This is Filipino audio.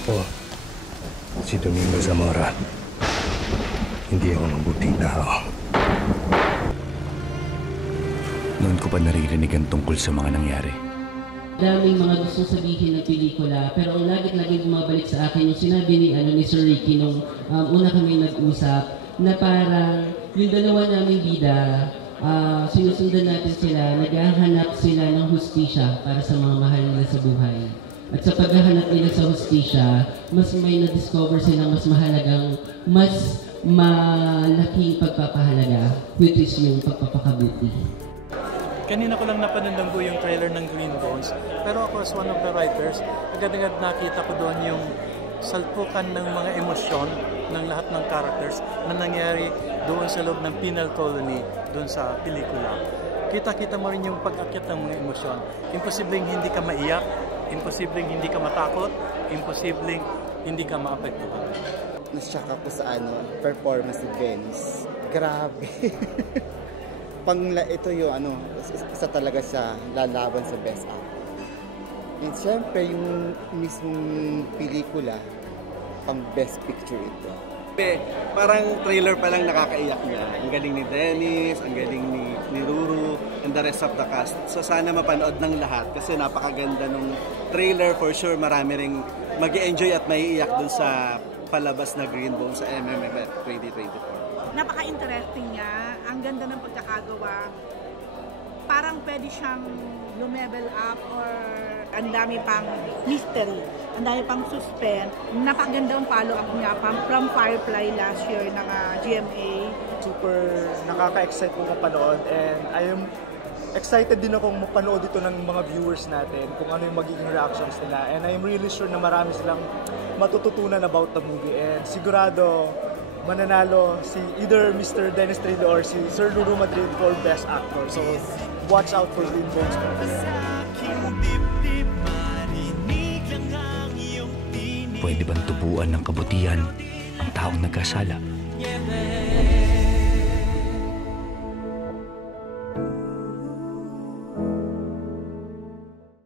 Ako, si Domingo Zamora. Hindi ako mabuting tao. Noon ko pa naririnig ang tungkol sa mga nangyari. Daming mga gustong sabihin ng pelikula, pero ang lagi bumabalik sa akin yung sinabi ni Sir Ricky nung una kami nag-usap, na parang yung dalawa naming bida, sinusundan natin sila, naghahanap sila ng hustisya para sa mga mahal nila sa buhay. At sa paghahanap nila sa hustisya, mas may na-discover silang mas mahalagang, mas malaking pagpapahalaga, which is yung pagpapakabuti. Kanina ko lang napanood yung trailer ng Green Bones, pero ako as one of the writers, agad-agad nakita ko doon yung salpukan ng mga emosyon ng lahat ng characters na nangyari doon sa loob ng penal colony doon sa pelikula. Kita-kita mo rin yung pag-akyat ng mga emosyon. Imposibleng hindi ka maiyak, imposibleng hindi ka matakot, imposibleng hindi ka maapektuhan. Nashock ako sa performance ni Venice. Grabe. Ito yung isa talaga siya lalaban sa Best Actor. And syempre yung mismong pelikula pang Best Picture ito. Parang trailer pa lang nakakaiyak niya. Ang galing ni Dennis, ang galing ni Ruru, and the rest of the cast. So sana mapanood ng lahat kasi napakaganda nung trailer. For sure marami ring mag-i-enjoy at maiiyak dun sa palabas na Green Bones sa MMFF 2024. Napaka-interesting niya. Ang ganda ng pagkakagawa. Parang pwede siyang lumevel up or ang dami pang mystery. Ang dami pang suspense. Napakaganda ang follow-up niya from Firefly last year ng GMA. Super nakaka-excite kong mapanood and I am excited din akong mapanood ito ng mga viewers natin kung ano yung magiging reactions nila. And I am really sure na marami silang matututunan about the movie. And sigurado mananalo si either Mr. Dennis Trillo or si Sir Ruru Madrid for Best Actor. So, watch out for Green Bones. Pwede bang tubuan ng kabutihan ang taong nagkasala?